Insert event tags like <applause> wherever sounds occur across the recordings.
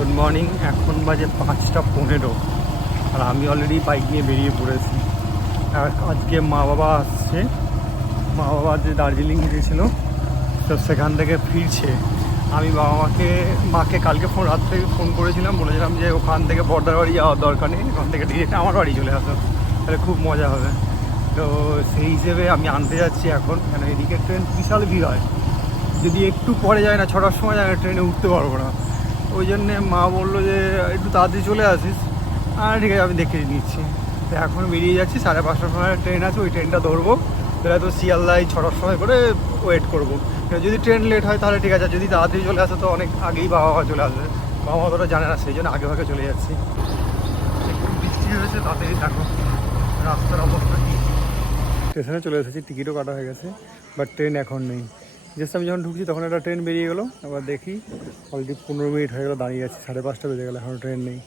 Good morning এখন বাজে পাঁচটা পনেরো। আর আমি অলরেডি বাইক নিয়ে বেরিয়ে পড়েছি। আজকে মা বাবা আসছে। মা বাবা যে দার্জিলিং গিয়েছিল, তো সেখান থেকে ফিরছে। আমি বাবা মাকে মাকে কালকে ফোন, রাত থেকে ফোন করেছিলাম। বলেছিলাম যে ওখান থেকে বর্দার বাড়ি যাওয়ার দরকার নেই। ওখান থেকে ডিরেক্ট আমার বাড়ি চলে আসো। তাহলে খুব মজা হবে। তো সেই হিসেবে আমি আনতে যাচ্ছি এখন। কেন এদিকে ট্রেন বিশাল ভিড় হয়। যদি একটু পরে যায় না, ছটার সময় যায় ট্রেনে উঠতে পারব না। ওই জন্যে মা বলল যে, একটু তাড়াতাড়ি চলে আসিস। আর ঠিক আছে, আমি দেখে নিচ্ছি। তো এখন বেরিয়ে যাচ্ছি, সাড়ে পাঁচটার সময় ট্রেন আছে, ওই ট্রেনটা ধরবো। তো শিয়ালদায় ছটার সময় করে ওয়েট করব। যদি ট্রেন লেট হয়, তাহলে ঠিক আছে যদি তাড়াতাড়ি চলে আসে, তো অনেক আগেই বাবা মা চলে আসবে। বাবা মা তোরা জানে না, সেই জন্য আগে ভাগে চলে যাচ্ছি। বৃষ্টি হয়েছে, তাড়াতাড়ি দেখো রাস্তার অবস্থা স্টেশনে চলে এসেছি, টিকিটও কাটা হয়ে গেছে বাট ট্রেন এখন নেই। জাস্ট আমি যখন ঢুকছি তখন একটা ট্রেন বেরিয়ে গেলো। আবার দেখি, অলরেডি পনেরো মিনিট হয়ে গেলো দাঁড়িয়ে আছে, সাড়ে পাঁচটা বেজে গেলো এখনও ট্রেন নেই।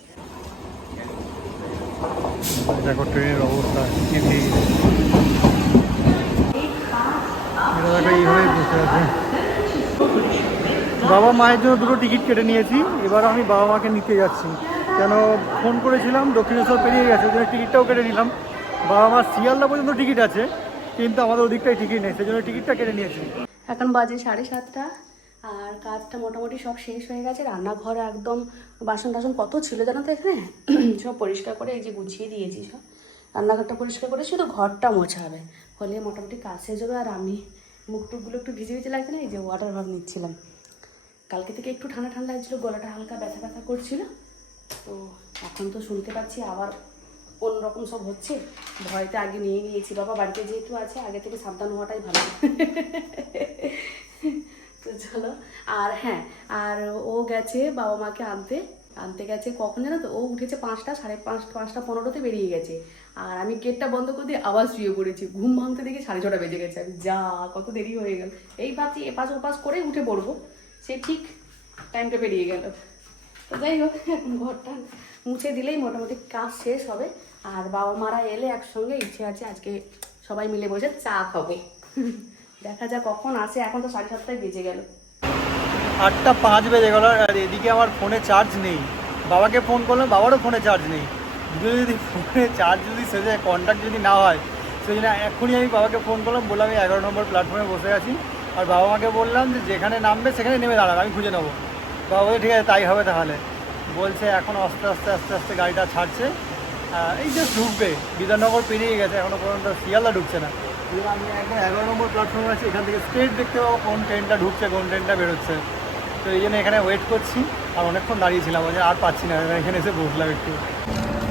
দেখো ট্রেনের অবস্থা বাবা মায়ের জন্য দুটো টিকিট কেটে নিয়েছি, এবার আমি বাবা মাকে নিতে যাচ্ছি। কেন ফোন করেছিলাম, দক্ষিণেশ্বর পেরিয়ে গেছে, ওই জন্য টিকিটটাও কেটে নিলাম। বাবা মার শিয়ালদা পর্যন্ত টিকিট আছে, কিন্তু আমাদের ওদিকটাই টিকিট নেই, সেই জন্য টিকিটটা কেটে নিয়েছি। এখন বাজে সাড়ে সাতটা, আর কাজটা মোটামুটি সব শেষ হয়ে গেছে। রান্নাঘর একদম বাসন টাসন কত ছিল জানো তো এখানে? <clears throat> সব পরিষ্কার করে এই যে গুছিয়ে দিয়েছি সব। রান্নাঘরটা পরিষ্কার করে শুধু ঘরটা মোছা হবে হলে মোটামুটি কাজ শেষ হবে, আর আমি মুখ টুকগুলো একটু ভিজে ভিজে লাগছে না, এই যে ওয়াটার ভাব নিচ্ছিলাম। কালকে থেকে একটু ঠান্ডা ঠান্ডা লাগছিল, গলাটা হালকা ব্যথা ব্যথা করছিল। তো এখন তো শুনতে পাচ্ছি আবার অন্যরকম সব হচ্ছে। ভয়তে আগে নিয়ে নিয়েছি। বাবা বাড়িতে যেহেতু আছে, আগে থেকে সাবধান হওয়াটাই ভালো। তো চলো, আর হ্যাঁ আর ও গেছে বাবা মাকে আনতে। আনতে গেছে কখন জানো তো? ও উঠেছে পাঁচটা, সাড়ে পাঁচ পাঁচটা পনেরোতে বেরিয়ে গেছে। আর আমি গেটটা বন্ধ করে দিয়ে আবার শুয়ে পড়েছি। ঘুম ভাঙতে দেখি সাড়ে ছটা বেজে গেছে। আমি, যা, কত দেরি হয়ে গেল। এই ভাবছি এপাশ ওপাশ করে উঠে পড়ব। সে ঠিক টাইমটা পেরিয়ে গেল। তো যাই হোক, এখন ঘরটা মুছে দিলেই মোটামুটি কাজ শেষ হবে। আর বাবা মারা এলে একসঙ্গে ইচ্ছে আছে আজকে সবাই মিলে বসে চা খাব। দেখা যাক কখন আসে, এখন তো সাড়ে সাতটায় বেজে গেল। আটটা পাঁচ বেজে গেল, আর এদিকে আমার ফোনে চার্জ নেই। বাবাকে ফোন করলাম, বাবারও ফোনে চার্জ নেই। দুটো যদি ফোনে চার্জ যদি হয় কন্ট্যাক্ট যদি না হয়, সেই জন্য এখনই আমি বাবাকে ফোন করলাম, বললাম আমি এগারো নম্বর প্ল্যাটফর্মে বসে আছি। আর বাবা মাকে বললাম যে যেখানে নামবে সেখানে নেমে দাঁড়াবে, আমি খুঁজে নেব। বাবা বলে ঠিক আছে, তাই হবে তাহলে। বলছে এখন আস্তে আস্তে আস্তে আস্তে গাড়িটা ছাড়ছে। এই যে ঢুকবে। বিধাননগর পেরিয়ে গেছে, এখনও পর্যন্ত শিয়ালদা ঢুকছে না। আমি একদম এগারো নম্বর প্ল্যাটফর্মে আছি, এখান থেকে স্ট্রেট দেখতে পাবো কোন ট্রেনটা ঢুকছে, কোন ট্রেনটা বেরোচ্ছে। তো এই জন্য এখানে ওয়েট করছি, আর অনেকক্ষণ দাঁড়িয়েছিলাম জন্য আর পাচ্ছি না এখানে এসে বসলাম একটু।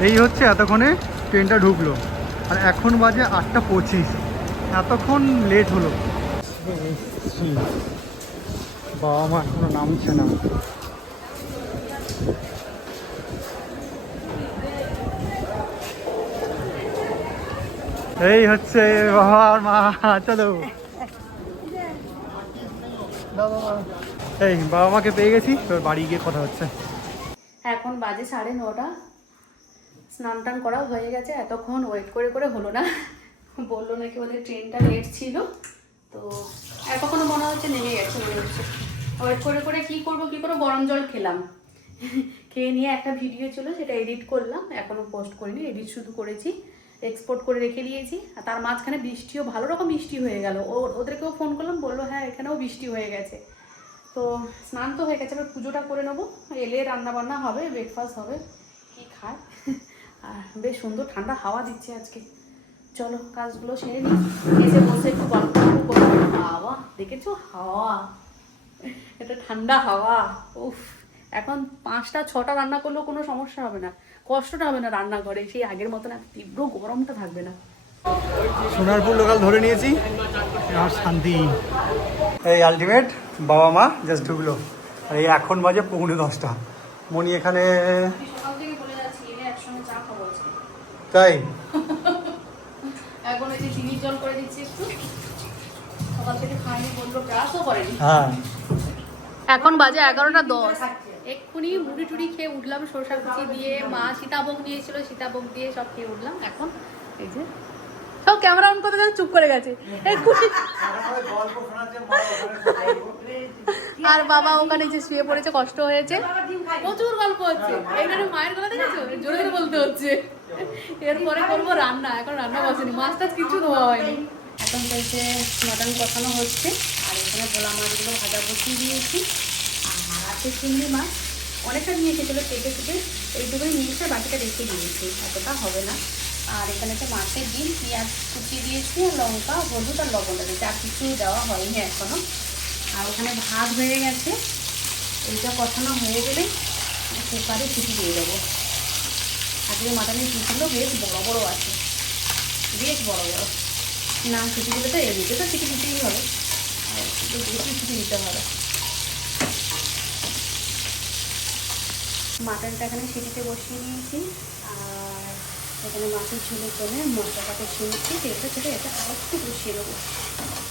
এই হচ্ছে এতক্ষণে ট্রেনটা ঢুকলো। আর এখন বাজে আটটা পঁচিশ। এতক্ষণ লেট হলো। বাবা মা এখনও নামছে না। এই হচ্ছে বাবা আর মা, চলো। এই, বাবা মাকে পেয়ে গেছি তোর বাড়ি গিয়ে কথা হচ্ছে। এখন বাজে সাড়ে নটা। স্নান টান করাও হয়ে গেছে, এতক্ষণ ওয়েট করে করে হলো না। বলল নাকি ওদের ট্রেনটা লেট ছিল। তো এতক্ষণও মনে হচ্ছে নেমে গেছে ওয়েট করে করে কি করব, কি করে গরম জল খেলাম। খেয়ে নিয়ে একটা ভিডিও ছিল, সেটা এডিট করলাম, এখনও পোস্ট করিনি এডিট শুধু করেছি। এক্সপোর্ট করে রেখে দিয়েছি। আর তার মাঝখানে বৃষ্টিও ভালো রকম বৃষ্টি হয়ে গেল। ও, ওদেরকেও ফোন করলাম, বলল হ্যাঁ এখানেও বৃষ্টি হয়ে গেছে। তো স্নান তো হয়ে গেছে, এবার পুজোটা করে নেব। এলে রান্না বান্না হবে ব্রেকফাস্ট হবে, কি খায়? <laughs> আর বেশ সুন্দর ঠান্ডা হাওয়া দিচ্ছে আজকে। চলো, কাজগুলো সেরে নিই। এসে বসে একটু গল্প হাওয়া দেখেছ? হাওয়া। এটা ঠান্ডা হাওয়া। উফ। এখন পাঁচটা ছটা রান্না করলেও কোনো সমস্যা হবে না। কষ্টটা হবে না রান্নাঘরে। সেই আগের মতন আর তীব্র গরমটা থাকবে না। সোনারপুর লোকাল ধরে নিয়েছি। শান্তি। এই আলটিমেট বাবা মা জাস্ট ঢুকলো। আর এই এখন বাজে পৌনে দশটা। মনি এখানে তাই? এখন যে চিনির জল করে দিচ্ছি একটু। সকাল থেকে খাইনি বলল ব্রাশও করেনি। হ্যাঁ। এখন বাজে এগারোটা দশ। এক্ষুনি মুড়ি টুড়ি খেয়ে উঠলাম সরষা কুচি দিয়ে। মা সীতাভোগ নিয়েছিল, সীতাভোগ দিয়ে সব খেয়ে উঠলাম। এখন এই যে, সব ক্যামেরা অন করতে চুপ করে গেছে। এই আর বাবা ওখানে যে শুয়ে পড়েছে, কষ্ট হয়েছে। প্রচুর গল্প হচ্ছে। এইখানে মায়ের গলা দেখেছ? জোরে জোরে বলতে হচ্ছে। এরপরে করব রান্না। এখন রান্না বসেনি। মাছ টাছ কিছু ধোয়া হয়নি। এখন চলছে মাটন কষানো হচ্ছে। আর এখানে ভোলা মাছগুলো ভাজা বসিয়ে দিয়েছি। আছে চিংড়ি মাছ, অনেকটা নিয়ে এসেছিল কেটে কেটে এইটুকুনি নিয়ে বাকিটা রেখে দিয়েছি, এতটা হবে না। আর এখানে তো মাছের ডিম, পেঁয়াজ কুচিয়ে দিয়েছি আর লঙ্কা, হলুদ আর লবণটা দিয়েছি, আর কিছু দেওয়া হয়নি এখনও আর ওখানে ভাত হয়ে গেছে, এইটা কষানো হয়ে গেলে কুকারে সিটি দিয়ে দেবো। আজকে মাটনের পিসগুলো বেশ বড় বড় আছে, বেশ বড় বড়। না সিটি দিলে তো এমনিতে তো সিটি দিতেই হবে, আর বেশি সিটি দিতে হবে। মাটনটা এখানে সিটিতে বসিয়ে নিয়েছি। আর এখানে মাছের ঝুলের জন্য মশলাটাকে ছিঁড়ছি তেলটা ছেড়ে এটা একটু বসিয়ে দেবো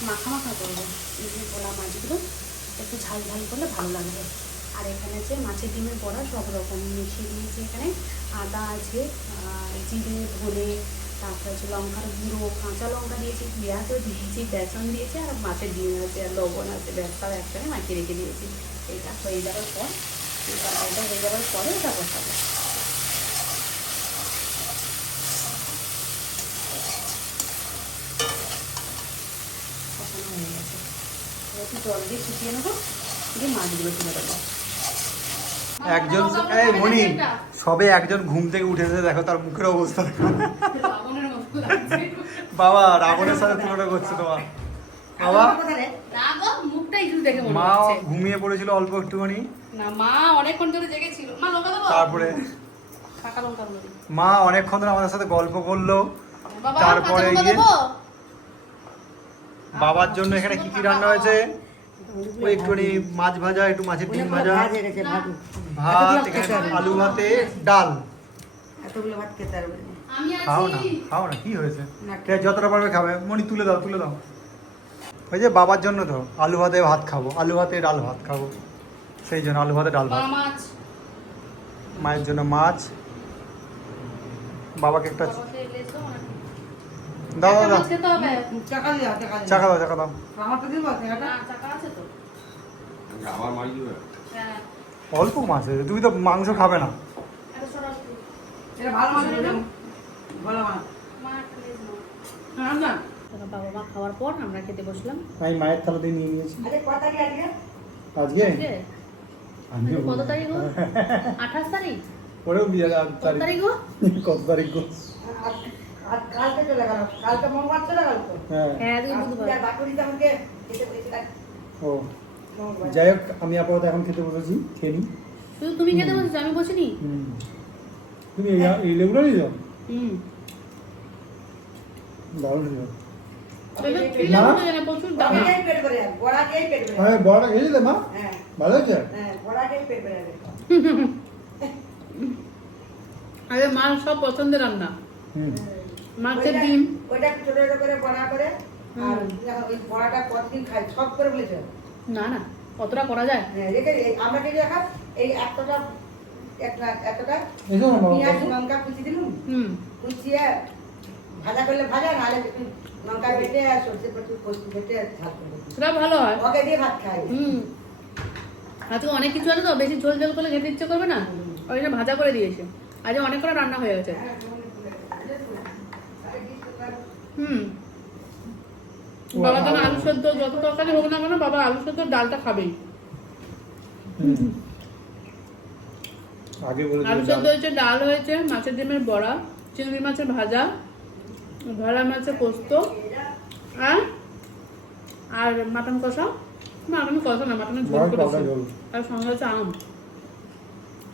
মাখা মাখা করব এই যে পোলা, মাছগুলো। একটু ঝাল ঝাল করলে ভালো লাগবে। আর এখানে যে মাছের ডিমের বড়া সব রকম মিশিয়ে দিয়েছি এখানে। আদা আছে জিরে, ধনে, তারপরে হচ্ছে লঙ্কার গুঁড়ো, কাঁচা লঙ্কা দিয়েছি পেঁয়াজও দিয়েছি, বেসন দিয়েছি, আর মাছের ডিম আছে, আর লবণ আছে ব্যবসা একসাথে মাখিয়ে রেখে দিয়েছি। এটা হয়ে যাওয়ার পর হয়ে যাওয়ার পরে ওটা বসাবো হয়ে গেছে একটু জল দিয়ে ফুটিয়ে নেব দিয়ে মাছগুলো তুলে দেবো একজন এই মনি সবে একজন ঘুম থেকে উঠেছে দেখো তার মুখের অবস্থা। বাবা রাবণের সাথে তুলনা করছে তোমার বাবা মা ঘুমিয়ে পড়েছিল অল্প একটুখানি। না মা অনেকক্ষণ ধরে জেগেছিল। মা লঙ্কা দেবো? তারপরে? কাঁচা লঙ্কা দেবো মা অনেকক্ষণ ধরে আমাদের সাথে গল্প করল। তারপরে গিয়ে- বাবার জন্য এখানে কি কি রান্না হয়েছে? ওই একটুখানি মাছ ভাজা একটু মাছের ডিম ভাজা ভাত এখানে আলু ভাতে ডাল। এতগুলো ভাত খেতে পারবে খাও না খাও না কি হয়েছে? যতটা পারবে খাবে। মনি তুলে দাও তুলে দাও। ওই যে বাবার জন্য তো আলু ভাতে ভাত খাব আলু ভাতে ডাল ভাত খাব। সেই জন্য আলু ভাতে ডাল ভাত। মাছ। মায়ের জন্য মাছ। বাবাকে একটা দাও দিও। চাকা দাও চাকা দাও। হ্যাঁ। অল্প মাছ আছে তুমি তো মাংস খাবে না। দেখো, বাবা মা খাওয়ার পর আমরা খেতে বসলাম। আমি মায়ের থালা দিয়ে নিয়ে নিয়েছি। আজকে? কত তারিখ গো? আঠাশ তারিখ? পরেও বিয়ে কত তারিখ। গো? কত তারিখ গো? আজ- আজ কালকে চলে গেল। কালকে মঙ্গলবার চলে গেল হ্যাঁ। হ্যাঁ বাকুড়িতে আমাকে ও। যাই হোক আমি আপাতত এখন খেতে বসেছি খেয়ে নিই। শুধু তুমি খেতে বসেছো আমি বসিনি। তুমি এই লেবুটা নিয়েছো হুম। দারুণ ছিল দাম। বড়াকেই পেট ভরে হ্যাঁ খেয়েছিলে মা? হ্যাঁ, ভালো হয়েছে? হ্যাঁ, <laughs> আরে মা সব পছন্দের রান্না। মাছের ডিম। ওইটা ছোট ছোট করে বড়া করে আর ওই বড়াটা কতদিন খাই সব করে বলেছে। না না কতটা করা যায়? হ্যাঁ, রেখে এই- আমরা কি দেখা এই এতটা এতটা এসো না বাবা পেঁয়াজ লঙ্কা কুচি দিলুম? কুচিয়ে ভাজা করলে ভাজা নাহলে লঙ্কা বেটে আর সর্ষে পোস্ত বেটে সেটা ভালো হয়। ওকে দিয়ে ভাত খাই। হুম। আজকে অনেক কিছু আছে তো বেশি ঝোল ঝোল করলে খেতে ইচ্ছে করবে না? ওই জন্য ভাজা করে দিয়েছে। আজ অনেক করে রান্না হয়ে গেছে। হুম। বাবা জন্য আলু সেদ্ধ যত তরকারি হোক না কেন বাবা আলু সেদ্ধ ডালটা খাবেই। আগে বলে আলু সেদ্ধ হয়েছে ডাল হয়েছে মাছের ডিমের বড়া চিংড়ি মাছের ভাজা ভোলা মাছের পোস্ত আর আর মাটন কষা। মাটন কষা না মাটনের ঝোল করেছে। আর সঙ্গে হচ্ছে আম।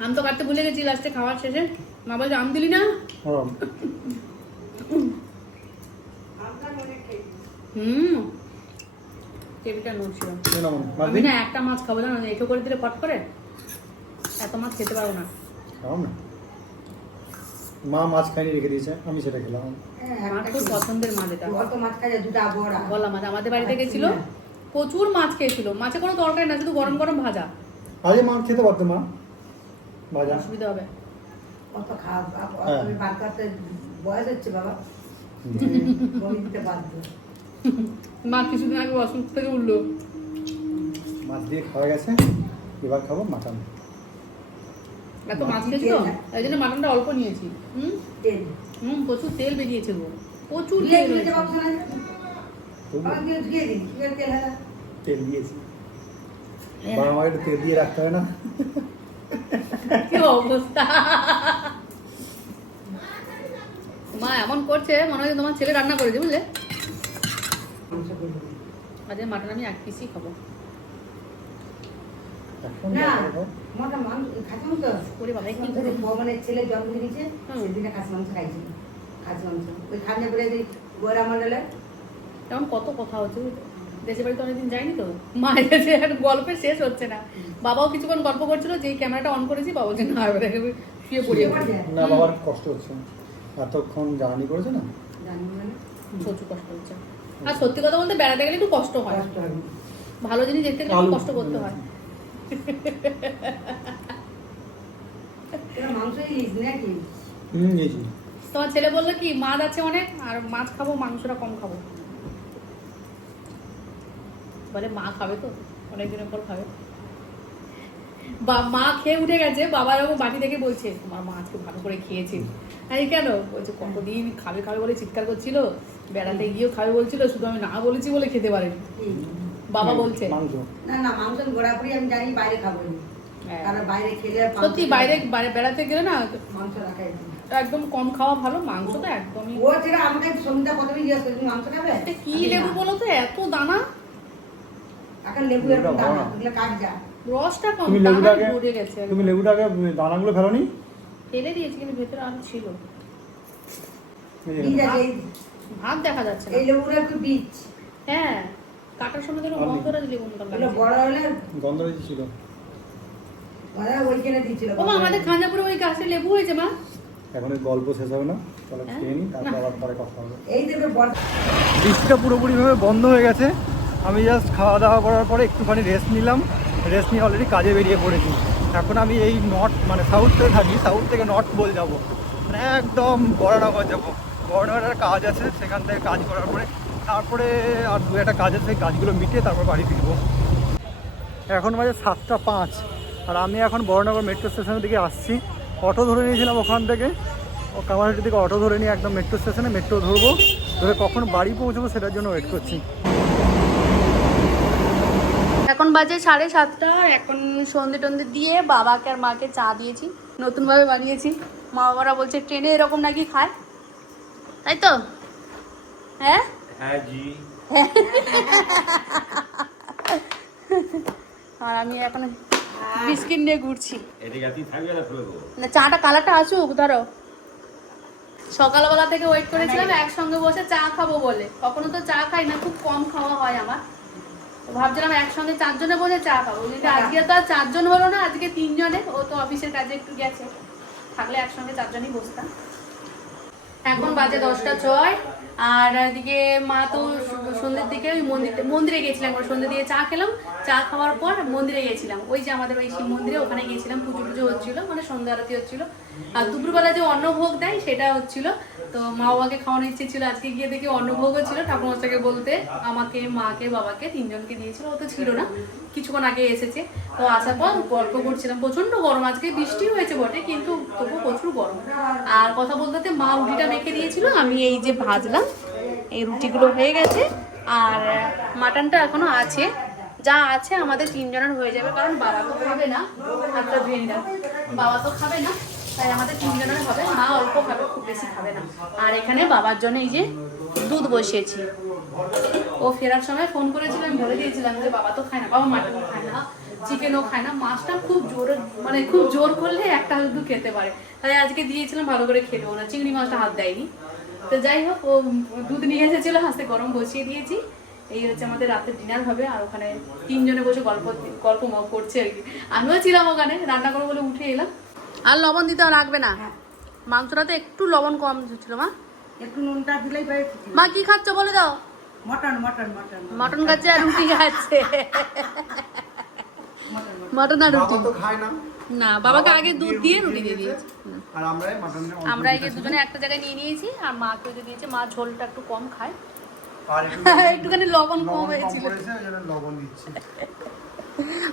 আম তো কাটতে ভুলে গেছি লাস্টে খাওয়ার শেষে। মা বলছে আম দিলি না? হ্যাঁ। হুম। টেবিলটা নড়ছিল আমি না একটা মাছ খাব জানো? করে দিলে পট করে? এত মাছ খেতে পারব না। খাও না। মা মাছ খাইনি রেখে দিয়েছে আমি সেটা খেলাম। আমার খুব পছন্দের মাছ এটা। মাছ খাই দুটা বড়া বলা মাছ আমাদের বাড়িতে গেছিল? প্রচুর মাছ খেয়েছিল। মাছে কোনো তরকারি না শুধু গরম গরম ভাজা। আজকে মা খেতে পারতো মা? ভাজা। অসুবিধা হবে। অত খাওয়া ভাত খাতে বয়স হচ্ছে বাবা। মা কিছুদিন আগে অসুখ থেকে উঠল। মাছ দিয়ে খাওয়া গেছে। এবার খাব মাটন। এত মাছ খেয়েছি? তো তাই জন্য মাটনটা অল্প নিয়েছি। হুম? তেল। হুম প্রচুর তেল বেরিয়েছে গো। প্রচুর তেল বেরিয়েছে। তেল দিয়েছি বাবা মাকে একটু তেল দিয়ে রাখতে হয় না। কি অবস্থা? মা এমন করছে মনে হয় তোমার ছেলে রান্না করেছে বুঝলে। আজকে মাটন আমি এক পিসই খাব। এখন না দেখো, মোটা মাংস খাচ্ছিলাম তো ওরে বাবা কি ভগবানের ছেলে জন্ম দিয়েছে। সেদিনে খাসি মাংস খাইছিল খাসি মাংস। ওই খান্না করে গোরা মন্ডলে এমন কত কথা হচ্ছে বুঝলে? দেশের বাড়িতে অনেকদিন যাইনি তো? মায়ের আর গল্পের শেষ হচ্ছে না। বাবাও কিছুক্ষণ গল্প করছিল যেই ক্যামেরাটা অন করেছি বাবা বলছে না এবারে শুয়ে পড়ি এবার। না বাবার কষ্ট হচ্ছে। এতক্ষণ জার্নি করেছে না? মানে প্রচুর কষ্ট হচ্ছে। আর সত্যি কথা বলতে বেড়াতে গেলে একটু কষ্ট হয়। ভালো জিনিস দেখতে গেলে একটু কষ্ট করতে হয়। তোমার ছেলে বলল কি মাছ আছে অনেক আর মাছ খাব মাংসটা কম খাব। বলে মা খাবে তো অনেকদিনের পর খাবে। বা মা খেয়ে উঠে গেছে বাবা এরকম বাটি থেকে বলছে তোমার মা আজকে ভালো করে খেয়েছে। এই কেন? বলছে কতদিন খাবে খাবে বলে চিৎকার করছিল বেড়াতে গিয়েও খাবে বলছিল শুধু আমি না বলেছি বলে খেতে পারেনি। বাবা বলছে। না না মাংস গোড়াপুরি আমি জানি বাইরে খাব। হ্যাঁ। কারণ বাইরে খেলে সত্যি বাইরে বাইরে বেড়াতে গেলে না মাংস রাখাই একদম কম খাওয়া ভালো মাংস তো একদমই ও যেটা আমাকে সন্ধ্যা জিজ্ঞেস মাংস খাবে? কি লেবু বলো তো এত দানা। এখন লেবু লেবুটা এরকম দানা না। কাট যা। রসটা কম তুমি লেবুটাকে ভরে গেছে। তুমি লেবুটাকে দানাগুলো ফেলোনি? ফেলে দিয়েছি কিন্তু ভেতরে আরও ছিল। বীজ আছে দেখা যাচ্ছে এই লেবুগুলো একটু বীজ। হ্যাঁ কাটার সময় বড় হলে ছিল। ওরা ওইখানে দিচ্ছিল ও মা আমাদের ওই গাছে লেবু হয়েছে মা। এখন গল্প শেষ হবে না? তাহলে হ্যাঁ? খেয়ে নি তারপর আবার পরে কথা হবে। এই দেবে বড় বৃষ্টিটা পুরোপুরিভাবে বন্ধ হয়ে গেছে। আমি জাস্ট খাওয়া দাওয়া করার পরে একটুখানি রেস্ট নিলাম। রেস্ট নিয়ে অলরেডি কাজে বেরিয়ে পড়েছি। এখন আমি এই নর্থ মানে সাউথ থেকে থাকি সাউথ থেকে নর্থ বল যাব। মানে একদম বড়নগর যাব। বড়নগরের কাজ আছে, সেখান থেকে কাজ করার পরে তারপরে আর দু একটা কাজ আছে কাজগুলো মিটিয়ে তারপর বাড়ি ফিরবো। এখন বাজে সাতটা পাঁচ। আর আমি এখন বড়নগর মেট্রো স্টেশনের দিকে আসছি। অটো ধরে নিয়েছিলাম ওখান থেকে। ও কামারহাটি থেকে অটো ধরে নিয়ে একদম মেট্রো স্টেশনে মেট্রো ধরবো। ধরে কখন বাড়ি পৌঁছবো সেটার জন্য ওয়েট করছি। বাজে সাড়ে সাতটা এখন সন্ধে টন্ধে দিয়ে বাবাকে আর মাকে চা দিয়েছি নতুনভাবে বানিয়েছি। মা বাবারা বলছে ট্রেনে এরকম নাকি খায়? তাই তো? হ্যাঁ? হ্যাঁ <laughs> আর আমি এখন বিস্কিট নিয়ে ঘুরছি। না চাটা কালারটা আসুক ধরো। সকালবেলা থেকে ওয়েট করেছিলাম একসঙ্গে বসে চা খাব বলে। কখনো তো চা খাই না খুব কম খাওয়া হয় আমার। ভাবছিলাম একসঙ্গে চারজনে বসে চা খাব। কিন্তু আজকে তো আর চারজন হলো না আজকে তিনজনে। ও তো অফিসের কাজে একটু গেছে। থাকলে একসঙ্গে চারজনই বসতাম। এখন বাজে দশটা ছয়। আর এদিকে মা তো সন্ধ্যের দিকে ওই মন্দির মন্দিরে গেছিলাম সন্ধ্যে দিয়ে চা খেলাম। চা খাওয়ার পর মন্দিরে গেছিলাম। ওই যে আমাদের ওই শিব মন্দিরে ওখানে গেছিলাম, পুজো পুজো হচ্ছিল মানে সন্ধ্যা আরতি হচ্ছিল। আর দুপুরবেলা যে অন্নভোগ দেয়, সেটা হচ্ছিল। তো মা বাবাকে খাওয়ানোর ইচ্ছে ছিল, আজকে গিয়ে দেখি অন্নভোগও ছিল ঠাকুরমশাকে বলতে। আমাকে, মাকে, বাবাকে, তিনজনকে দিয়েছিল, ও তো ছিল না। কিছুক্ষণ আগে এসেছে। তো আসার পর গল্প করছিলাম। প্রচণ্ড গরম, আজকে বৃষ্টি হয়েছে বটে, কিন্তু তবু প্রচুর গরম। আর কথা বলতে মা রুটিটা মেখে দিয়েছিল, আমি এই যে ভাজলাম। এই রুটিগুলো হয়ে গেছে। আর মাটনটা এখনও আছে। যা আছে আমাদের তিনজনের হয়ে যাবে, কারণ বাবা তো খাবে না ধুয়ে নিলাম বাবা তো খাবে না, তাই আমাদের তিনজনের হবে। মা অল্প খাবে, খুব বেশি খাবে না। আর এখানে বাবার জন্য এই যে দুধ বসিয়েছি। ও ফেরার সময় ফোন করেছিল, আমি বলে দিয়েছিলাম যে বাবা তো খায় না, বাবা মাটন খায় না, চিকেনও খায় না। মাছটা খুব জোরে মানে খুব জোর করলে একটা শুধু খেতে পারে। তাই আজকে দিয়েছিলাম, ভালো করে খেতেও না চিংড়ি মাছটা হাত দেয়নি। তো যাই হোক ও দুধ নিয়ে এসেছিল হাসতে গরম বসিয়ে দিয়েছি। এই হচ্ছে আমাদের রাতের ডিনার হবে আর ওখানে তিনজনে বসে গল্প গল্প ম- করছে আর কি। আমিও ছিলাম ওখানে রান্না করব বলে উঠে এলাম। আর লবণ দিতে লাগবে না? মাংসটাতে একটু লবণ কম ছিল মা। একটু নুনটা দিলেই মা কি খাচ্ছ বলে দাও। Mutton mutton mutton. মটন খাচ্ছে আর রুটি খাচ্ছে। মটন আর রুটি। তো খায় না। না বাবাকে আগে দুধ দিয়ে রুটি দিয়ে দিয়েছি। আর আমরা মাটন আমরা এই দুজনে একটা জায়গায় নিয়ে নিয়েছি আর মাকে ওই যে দিয়েছে মা ঝোলটা একটু কম খায়। আর একটুখানি <laughs> লবণ কম হয়েছিল। লবণ দিচ্ছি।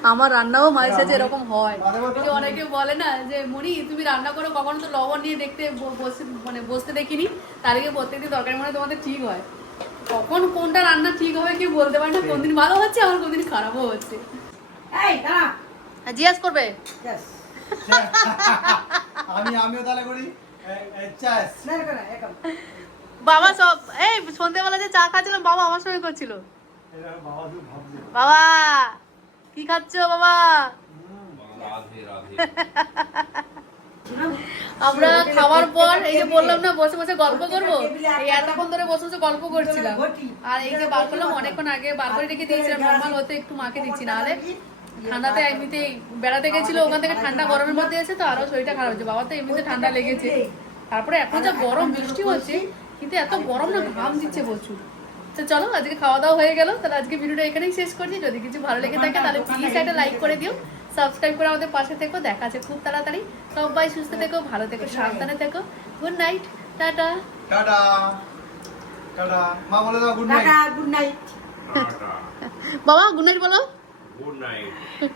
আমার রান্নাও মাঝে সাঝে এরকম হয়। যে অনেকে বলে না যে মনি তুমি রান্না করো কখনো তো লবণ নিয়ে দেখতে ব- বসে মানে বসতে দেখিনি। তার আগে প্রত্যেকদিন তরকারি মনে তোমাদের ঠিক হয়। কখন কোনটা রান্না ঠিক হবে কি বলতে পারে না কোনদিন ভালো হচ্ছে আবার কোনদিন খারাপও হচ্ছে। এই দাঁড়া। জিজ্ঞাসা করবে? <laughs> আমি আমিও তাহলে করি। বাবা সব এই সন্ধ্যেবেলা যে চা খাচ্ছিলাম বাবা আমার সঙ্গে করছিল। বাবা কি খাচ্ছো বাবা? <laughs> আমরা খাওয়ার পর এই যে বললাম না বসে বসে গল্প করব? এই এতক্ষণ ধরে বসে বসে গল্প করছিলাম। আর এই যে বার করলাম অনেকক্ষণ আগে বার করে রেখে দিয়েছিলাম নর্মাল হতে একটু মাকে দিচ্ছি নাহলে ঠান্ডাতে এমনিতে বেড়াতে গেছিল ওখান থেকে ঠান্ডা গরমের মধ্যে এসে তো আরও শরীরটা খারাপ হচ্ছে বাবা তো এমনিতে ঠান্ডা লেগেছে। তারপরে এখন যা গরম বৃষ্টি হচ্ছে কিন্তু এত গরম না ঘাম দিচ্ছে প্রচুর। তো চলো আজকে খাওয়া দাওয়া হয়ে গেল তাহলে আজকে ভিডিওটা এখানেই শেষ করছি। যদি কিছু ভালো লেগে থাকে তাহলে প্লিজ একটা লাইক করে দিও। সাবস্ক্রাইব করে আমাদের পাশে থেকো দেখা আছে খুব তাড়াতাড়ি। সবাই সুস্থ থেকো ভালো থেকো সাবধানে থেকো। Good night tata. Tata. Tata. মা বলে দাও good night tata, night. Tata. বাবা গুড নাইট বলো। Good night <laughs>